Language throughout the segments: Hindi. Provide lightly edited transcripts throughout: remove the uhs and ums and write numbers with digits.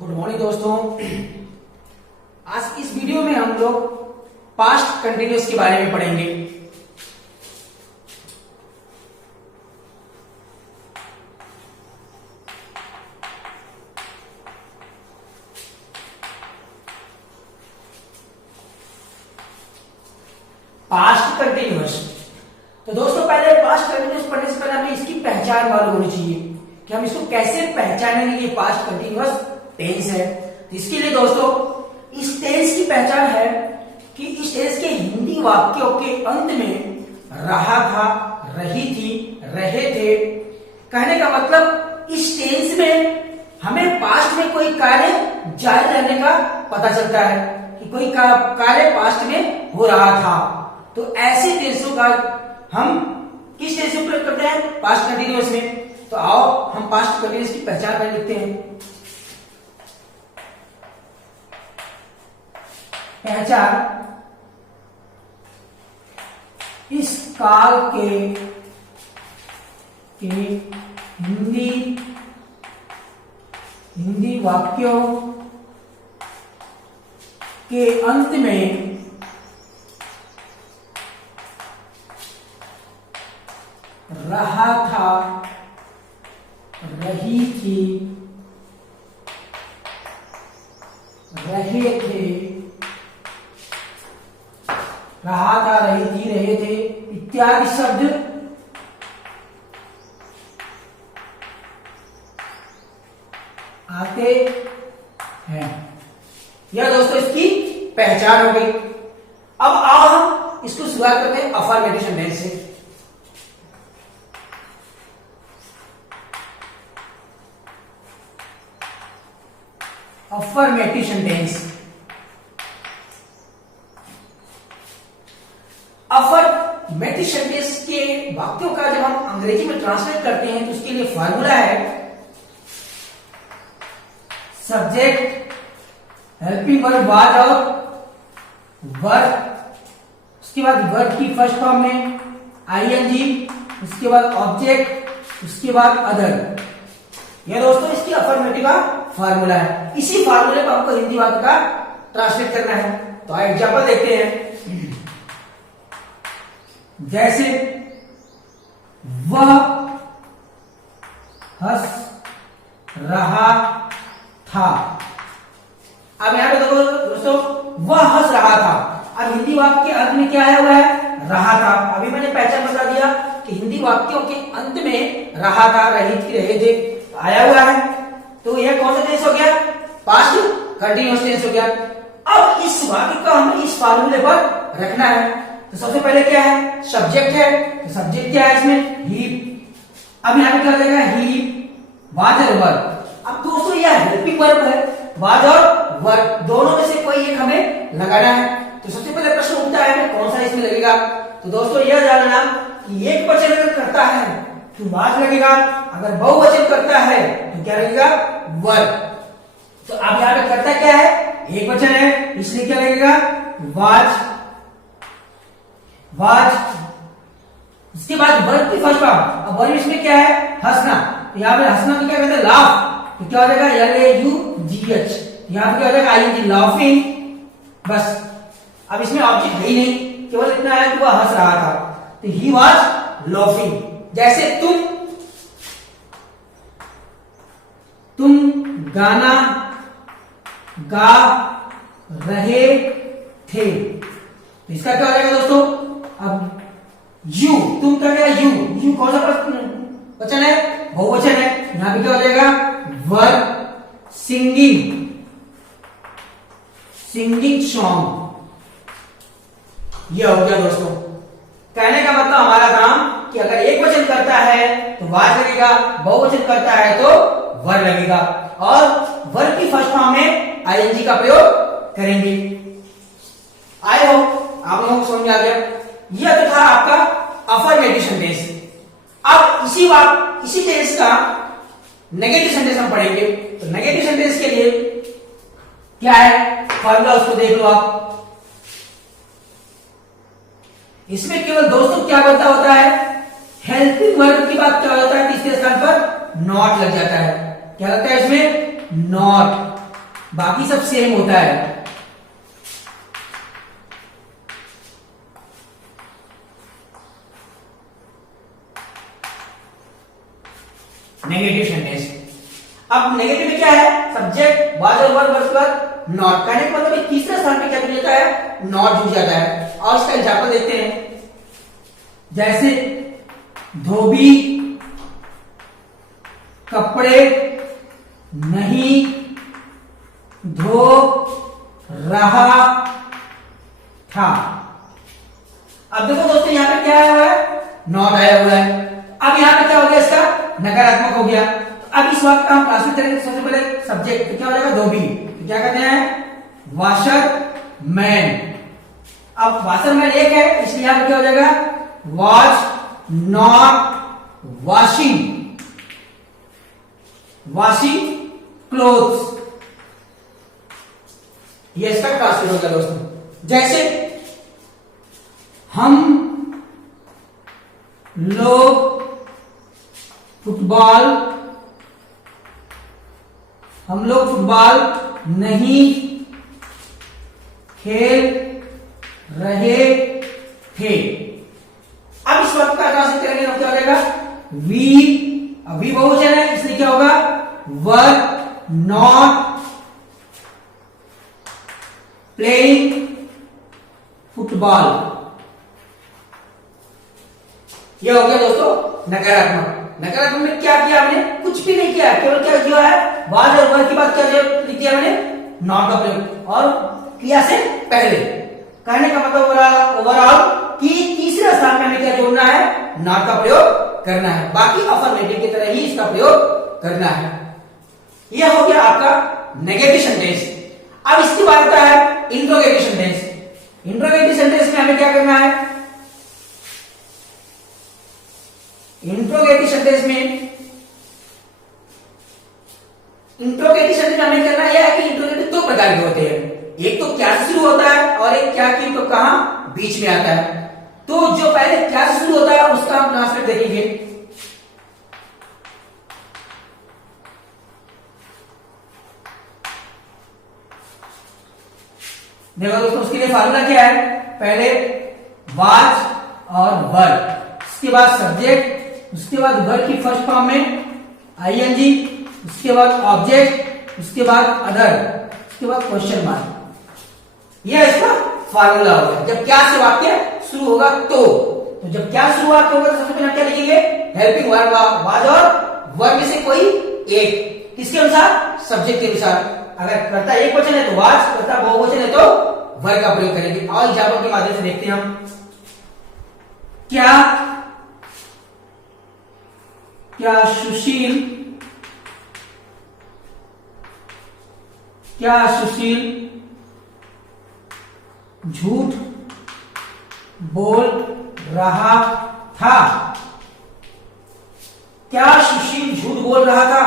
गुड मॉर्निंग दोस्तों। आज इस वीडियो में हम लोग पास्ट कंटिन्यूअस के बारे में पढ़ेंगे। Past continuous. तो दोस्तों पहले पास्ट कंटिन्यूअस पढ़ने से पहले हमें इसकी पहचान मालूम होनी चाहिए कि हम इसको कैसे पहचानेंगे। ये पास्ट कंटिन्यूअस टेंस है। तो इसके लिए दोस्तों इस टेंस की पहचान है कि इस टेंस के हिंदी वाक्यों के अंत में रहा था, रही थी, रहे थे कहने का मतलब इस टेंस में हमें पास्ट में कोई कार्य जारी रहने का पता चलता है कि कोई कार्य पास्ट में हो रहा था। तो ऐसे टेंसों का हम किस टेंस में प्रयोग करते हैं? पास्ट कंटिन्यूअस में। तो आओ हम पास्ट कंटिन्यूअस की पहचान कर लिखते हैं। पहचान इस काल के हिंदी वाक्यों के अंत में रहा था, रही थी, रहे थे, रहा था, रही थी, रहे थे इत्यादि शब्द आते हैं। यह दोस्तों इसकी पहचान हो गई। अब आओ हम इसको शुरुआत करते हैं अफर्मेटिव सेंटेंस से। Affirmative sentence. अफर्मेटिव सेंटेंस के वाक्यों का जब हम अंग्रेजी में ट्रांसलेट करते हैं तो उसके लिए फार्मूला है सब्जेक्ट, हेल्पिंग वर्ब वाज और वर्ब, उसके बाद वर्ब की फर्स्ट फॉर्म में आईएनजी, उसके बाद ऑब्जेक्ट, उसके बाद अदर। यह दोस्तों इसकी अफर्मेटिव का फार्मूला है। इसी फार्मूले पर हमको हिंदी वाक्य का ट्रांसलेट करना है। तो आइए एग्जांपल देखते हैं। जैसे वह हंस रहा था। अब यहां पे देखो दोस्तों, वह हंस रहा था। अब हिंदी वाक्य के अंत में क्या आया हुआ है? रहा था। अभी मैंने पहचान बता दिया कि हिंदी वाक्यों के अंत में रहा था, रही थी, रहे थे आया हुआ है। तो यह कौन सा टेंस हो गया? पास्ट कंटिन्यूअस टेंस हो गया। अब इस वाक्य को हमें इस फार्मूले पर रखना है। तो सबसे पहले क्या है? सब्जेक्ट है। तो सब्जेक्ट क्या है इसमें? ही। अब यहां पे क्या देगा? ही, वाज और वर्ब। अब दोस्तों यह हेल्पिंग वर्ब है। वाज और वर्ब दोनों में से कोई एक हमें लगाना है। तो सबसे पहले प्रश्न उठता है कौन सा इसमें लगेगा। तो दोस्तों यह जानना कि एक वचन अगर करता है तो वाज लगेगा, अगर बहुवचन करता है तो क्या लगेगा? वर्ब। तो अब यहां पे करता क्या है? एक वचन है, इसलिए क्या लगेगा? Was, was. इसके बाद वर्ब की फर्स्ट फॉर्म। अब वर्ब इसमें क्या है? हंसना। तो यहां पे हंसना को क्या कहते हैं? लाफ। तो क्या हो जाएगा? LAUGH। यहां पे क्या हो जाएगा? ING, laughing. बस अब इसमें ऑब्जेक्ट है ही नहीं, केवल इतना है कि वह हंस रहा था। तो ही वाज लाफिंग। जैसे तुम गाना गा रहे थे। तो इसका क्या हो जाएगा दोस्तों? अब यू, तुम क्या गया? यू कौन सा वचन है? बहुवचन है। यहां पे क्या हो जाएगा? Verb, singing song. यह हो गया दोस्तों। कहने का मतलब हमारा काम कि अगर एक वचन करता है तो वाज लगेगा, बहुवचन करता है तो वर्ब लगेगा, और वर्ब की फर्स्ट फॉर्म में आईएनजी का प्रयोग करेंगे। आई होप आप लोगों को समझ में आ गया। यह तो था आपका अफर्मेटिव सेंटेंस। अब इसी टेंस का नेगेटिव सेंटेंस हम पढ़ेंगे। तो नेगेटिव सेंटेंस के लिए क्या है फॉर्मूला, उसको देख लो आप। इसमें केवल दोस्तों क्या बनता होता है? हेल्पिंग वर्ब की बात क्या होता है? तीसरे स्थान पर नॉट लग जाता है। क्या लगता है इसमें? नॉट। बाकी सब सेम होता है। Negative sentence. अब नेगेटिव में क्या है, सब्जेक्ट वाज और वर उसके बाद नॉट। कहने का मतलब तीसरे स्थान पे क्या जुड़ जाता है, नॉट जुड़ जाता है। और इसका एग्जांपल देखते हैं, जैसे धोबी कपड़े नहीं धो रहा था। अब देखो दोस्तों यहां पे क्या आया हुआ है, नॉट आया हुआ है। अब यहां पे क्या हो गया, इसका नकारात्मक हो गया। तो अब इस वाक्य का हम ट्रांसलेट करेंगे। सबसे पहले सब्जेक्ट तो क्या हो जाएगा, धोबी। तो क्या कहते हैं, वॉशर मैन। अब वॉशर मैन एक है, इसलिए यहां पे क्या हो जाएगा, वॉच नॉट वॉशिंग क्लोथ्स। ये इसका ट्रांसलेट होगा दोस्तों। जैसे हम लोग फुटबॉल नहीं खेल रहे थे। अब इस वक्त का ट्रांसलेट करेंगे तो क्या हो जाएगा, वी बहुवचन है, इसलिए क्या होगा, वर नॉट प्लेइंग फुटबॉल। यह हो गया दोस्तों नकारात्मक। नकारात्मक में क्या किया हमने, कुछ भी नहीं किया, केवल क्या किया है, वाज और वर की बात क्या लिख दिया मैंने, नॉट का प्रयोग और क्रिया से पहले। कहने का मतलब ओवरऑल कि तीसरे स्थान में हमें क्या जोड़ना है, नॉट का प्रयोग करना है। बाकी अफर्मेटिव की तरह ही इसका प्रयोग करना है। यह हो गया आपका नेगेटिव सेंटेंस। अब इसके बाद आता है इंट्रोगेटिव सेंटेंस। इंट्रोगेटिव सेंटेंस में हमें क्या करना है, इंट्रोगेटिव सेंटेंस में हमें करना यह है कि इंट्रोगेटिव दो प्रकार के होते हैं। एक तो क्या से शुरू होता है और एक क्या की तो कहां बीच में आता है। तो जो पहले क्या से शुरू होता है उसका हम ट्रांसलेट देखेंगे। देखो दोस्तों, उसके लिए फार्मूला क्या है, पहले वाज और वर, उसके बाद सब्जेक्ट, उसके बाद वर की फर्स्ट फॉर्म में आईएनजी, उसके बाद ऑब्जेक्ट, उसके बाद अदर, उसके बाद क्वेश्चन मार्क। यह इसका फार्मूला होगा। जब क्या से वाक्य शुरू होगा तो जब क्या शुरुआत होगा तो सबसे पहले क्या लिखेंगे, हेल्पिंग वर्ब वाज और वर में से कोई एक, किसके अनुसार, सब्जेक्ट के अनुसार। अगर कर्ता एक वचन है तो वाज, कर्ता बहुवचन है तो वर का प्रयोग करेंगे। और एग्जाम्पल के माध्यम से देखते हैं हम, क्या सुशील झूठ बोल रहा था। क्या सुशील झूठ बोल रहा था।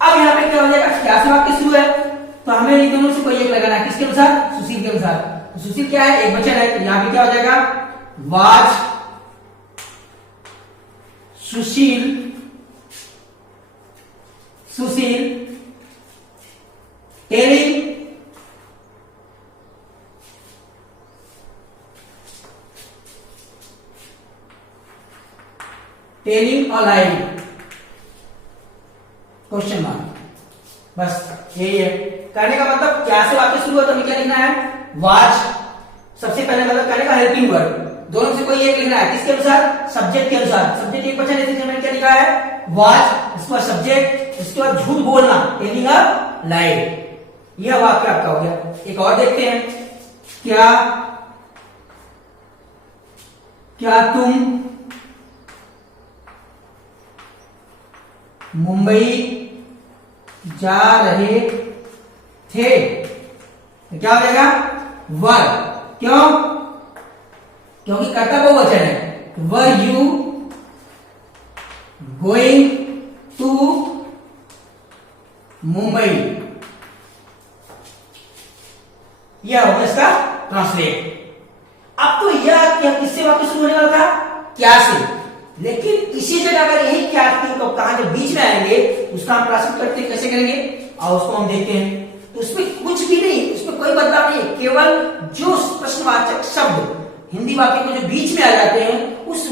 अब यहां पे क्या हो जाएगा, क्या से वाक्य शुरू है तो हमें इन दोनों से कोई एक लगाना है, किसके अनुसार, सुशील के अनुसार। तो सुशील क्या है, एक वचन है, तो यहां पे क्या हो जाएगा, was Sushil telling a lie, question mark. बस यही है। कहने का मतलब क्या से वाक्य शुरू है तो हमें क्या लिखना है, वाज सबसे पहले, मतलब कहने का हेल्पिंग वर्ड, दोनों से कोई एक लिखना है, किसके अनुसार, सब्जेक्ट के अनुसार। सब्जेक्ट एक वचन है, इसलिए मैंने क्या लिखा है, वाज, उसके बाद सब्जेक्ट, उसके बाद झूठ बोलना, टेलिंग अ लाई। यह वाक्य आपका हो गया। एक और देखते हैं, क्या तुम मुंबई जा रहे थे, तो क्या हो जाएगा, वर। क्यों, क्योंकि कर्ता बहुवचन है। Were you going to Mumbai. यह होगा इसका ट्रांसलेट। अब तो यह किससे वाक्य शुरू होने वाला था, क्या से, लेकिन इसी जगह अगर यही क्या तो कहा जब बीच में आएंगे उसका हम ट्रांसलेट करते कैसे करेंगे, और उसको हम देखते हैं। तो उसमें कुछ भी नहीं, उसमें कोई बदलाव नहीं है, केवल जो प्रश्नवाचक शब्द हिंदी वाक्य में जो बीच में आ जाते हैं उस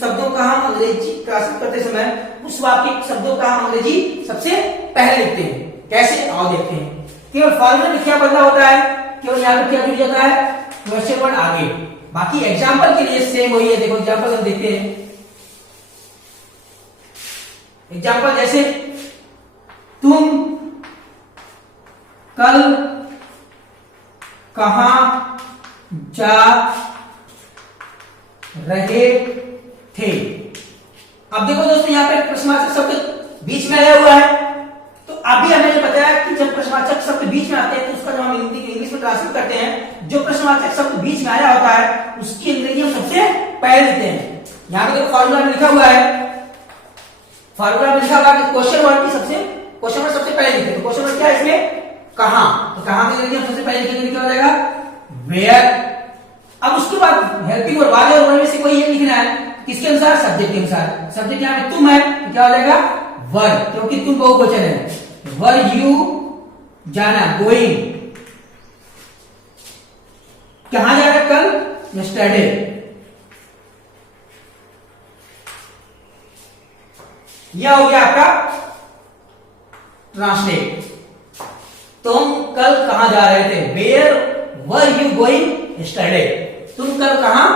शब्दों का हम अंग्रेजी ट्रांसलेट करते समय उस वाक्य शब्दों का हम अंग्रेजी सबसे पहले लिखते हैं। कैसे, आओ देखते हैं। केवल फॉर्मूला में क्या बदलाव होता है, केवल यहाँ पे क्या जुड़ जाता है, क्वेश्चन वर्ड आगे, बाकी एग्जाम्पल के लिए सेम वही है। देखो एग्जाम्पल हम देखते हैं। एग्जाम्पल जैसे तुम कल कहां जा रहे थे। अब देखो दोस्तों यहाँ पे प्रश्नवाचक शब्द बीच में आया हुआ है, तो अभी हमें बताया कि जब प्रश्नवाचक शब्द बीच में आते हैं तो उसका जब हम इंग्लिश में ट्रांसलेट करते हैं, जो प्रश्नवाचक शब्द बीच में आया होता है उसकी अंग्रेजी हम सबसे पहले लिखते हैं। यहाँ पे देखो फॉर्मूला में लिखा हुआ है, फॉर्मूला में लिखा हुआ है क्वेश्चन वर्ड की क्वेश्चन वर्ड सबसे पहले लिखते हैं। तो क्वेश्चन वर्ड क्या है इसमें, कहां, तो कहां की अंग्रेजी हम सबसे पहले लिखेंगे, क्या हो जाएगा, वेयर। अब उसके बाद हेल्पिंग और वाले और में से कोई एक लिखना है, किसके अनुसार, सब्जेक्ट के अनुसार। सब्जेक्ट यहाँ पे तुम है तो क्या हो जाएगा, वर, क्योंकि तुम बहुवचन है। वर यू जाना, गोइंग, कहां जा रहा है, कल, यस्टरडे। यह हो गया आपका ट्रांसलेट। तुम कल कहां जा रहे थे, where were you going yesterday, तुम कल कहां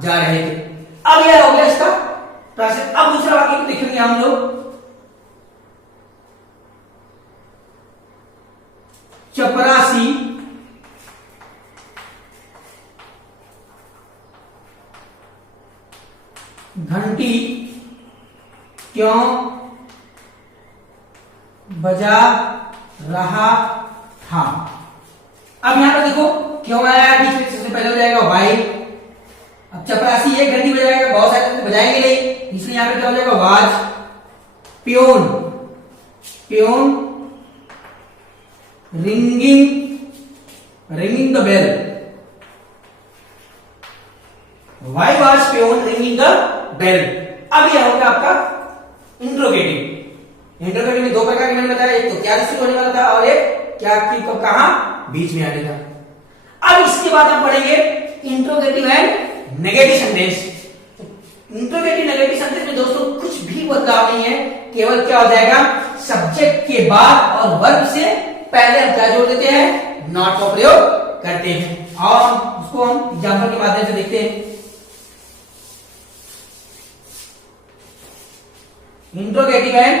जा रहे थे। अब यह हो गया इसका ट्रांसलेट। अब दूसरा वाक्य को देखेंगे हम लोग। चपरासी घंटी क्यों बजा रहा था। अब यहां पर देखो क्यों आया है, बीच में सबसे पहले हो जाएगा वाई। अब चपरासी एक घंटी बजाएगा, बहुत सारे बजाएंगे नहीं, इसलिए यहां पे क्या हो जाएगा, was. Peon, peon ringing the bell, why was peon ringing the bell. अब यह होगा आपका इंट्रोगेटिव। इंट्रोगेटिव में दो प्रकार के मैंने बताया, एक तो क्या शुरू होने वाला था और एक क्या की कब कहां बीच में आने का। अब इसके बाद हम पढ़ेंगे interrogative and negative sentence. Interrogative negative sentence में दोस्तों कुछ भी बदलाव नहीं है, केवल क्या हो जाएगा, सब्जेक्ट के बाद और वर्ब से पहले हम क्या जोड़ देते हैं, नॉट का प्रयोग करते हैं। और उसको हम एग्जांपल के माध्यम से देखते हैं। Interrogative and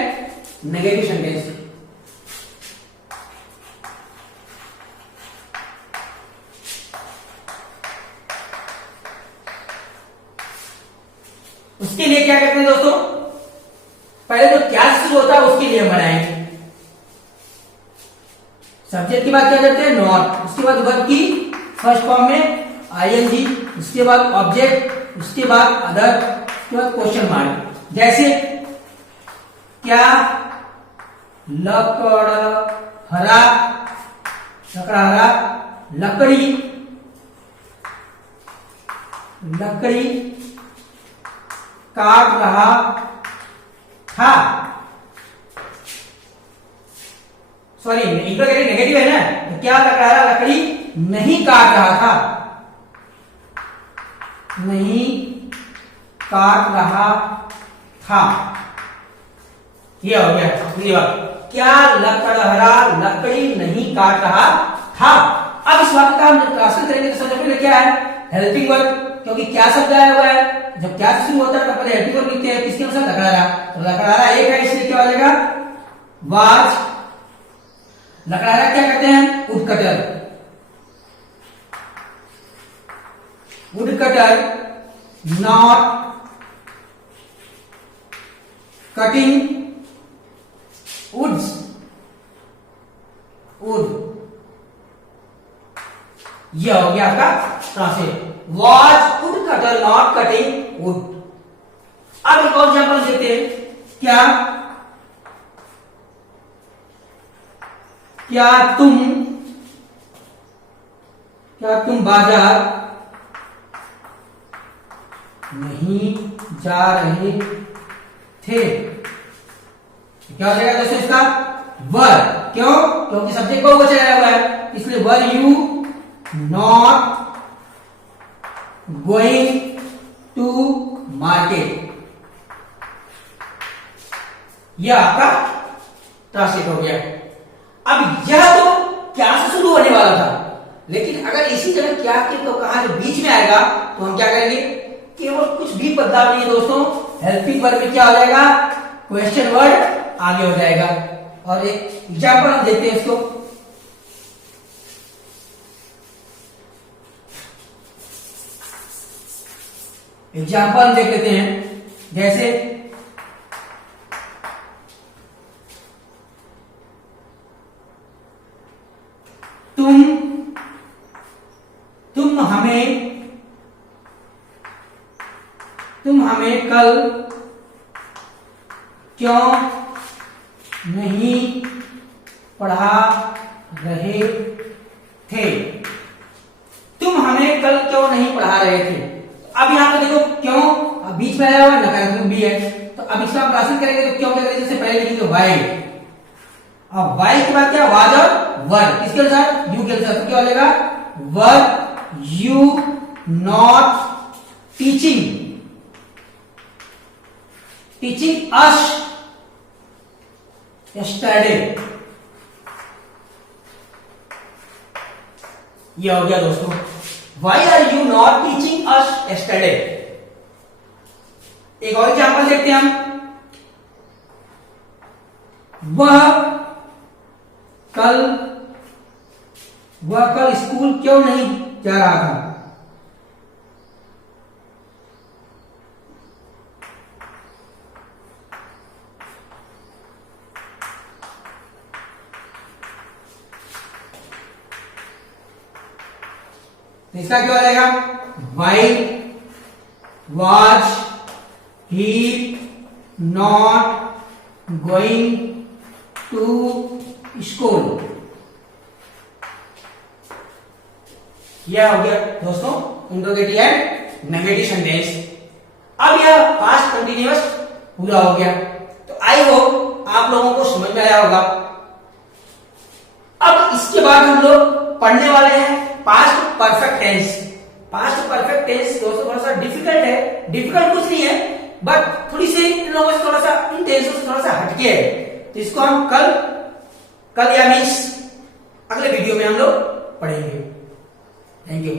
negative sentence. उसके लिए क्या करते हैं दोस्तों, पहले जो क्या शुरू होता है उसके लिए हम बनाएंगे। सब्जेक्ट के बाद क्या करते हैं, नॉट, उसके बाद वर्ब की फर्स्ट फॉर्म में आईएनजी, उसके बाद ऑब्जेक्ट, उसके बाद अदर, उसके बाद क्वेश्चन मार्क। जैसे क्या लकड़हरा, लकड़हरा, लकड़ी, लकड़ी काट रहा था। सॉरी, इंट्रोगेटिव नेगेटिव है ना, तो क्या लग रहा है, लकड़ी नहीं काट रहा था, नहीं काट रहा था। ये हो गया क्लियर, क्या लकड़हरा लकड़ी नहीं काट रहा था। अब इस वाक्य का हम जब ट्रांसलेट करेंगे तो सबसे पहले क्या है, हेल्पिंग वर्ब, क्योंकि क्या शब्द आया हुआ है, जब क्या शुरू होता है तो पहले हेल्पिंग वर्ब लिखते हैं, किसके अनुसार, लकड़हरा। तो लकड़हरा एक है इसलिए क्या हो जाएगा, वाज। लकड़हरा क्या कहते हैं, woodcutter, woodcutter not cutting woods, wood. यह हो गया आपका translate, was woodcutter not cutting wood. अब एक और एग्जांपल देते हैं, क्या तुम बाजार नहीं जा रहे थे। क्या हो जाएगा दोस्तों इसका, वर, क्यों? क्योंकि सब्जेक्ट बहुवचन आया हुआ है, इसलिए were you not going to market, यह आपका ट्रांसलेट हो गया। अब यह तो क्या से शुरू होने वाला था, लेकिन अगर इसी तरह क्या के तो कहा जो बीच में आएगा तो हम क्या करेंगे, केवल कुछ भी बदलाव नहीं है दोस्तों, हेल्पिंग वर्ब में क्या हो जाएगा, क्वेश्चन वर्ड आगे हो जाएगा। और एक एग्जांपल हम देखते हैं इसको। एग्जांपल हम देख लेते हैं, जैसे तुम हमें कल क्यों नहीं पढ़ा रहे थे? तुम हमें कल क्यों नहीं पढ़ा रहे थे? अब यहां पे देखो क्यों, अब बीच में आया हुआ नकारात्मक भी है, तो अब इसका हम क्लासिक करेंगे तो क्यों क्या करेंगे, जैसे पहले लिखेंगे वाई, अब वाई के बाद क्या, वाज और वर, किसके अनुसार, यू के अनुसार, तो क्या हो जाएगा, were you not teaching us yesterday, ये हो गया दोस्तों, why are you not teaching us yesterday. एक और एग्जांपल देखते हैं हम, वह कल स्कूल क्यों नहीं जा रहा था? तो इसका क्या हो जाएगा, why was he not going to school. यह हो गया दोस्तों इंट्रोगेटिव एंड नेगेटिव सेंटेंस। अब यह पास्ट कंटिन्यूअस पूरा हो गया, तो आई होप आप लोगों को समझ में आया होगा। अब इसके बाद हम लोग पढ़ने वाले हैं past perfect tense. Past perfect tense दोस्तों थोड़ा सा डिफिकल्ट है, डिफिकल्ट कुछ नहीं है, बट थोड़ी सी इन लोगों से थोड़ा सा इन टेंसों से थोड़ा सा हटके है, तो इसको हम कल या मीन्स अगले वीडियो में हम लोग पढ़ेंगे। Thank you.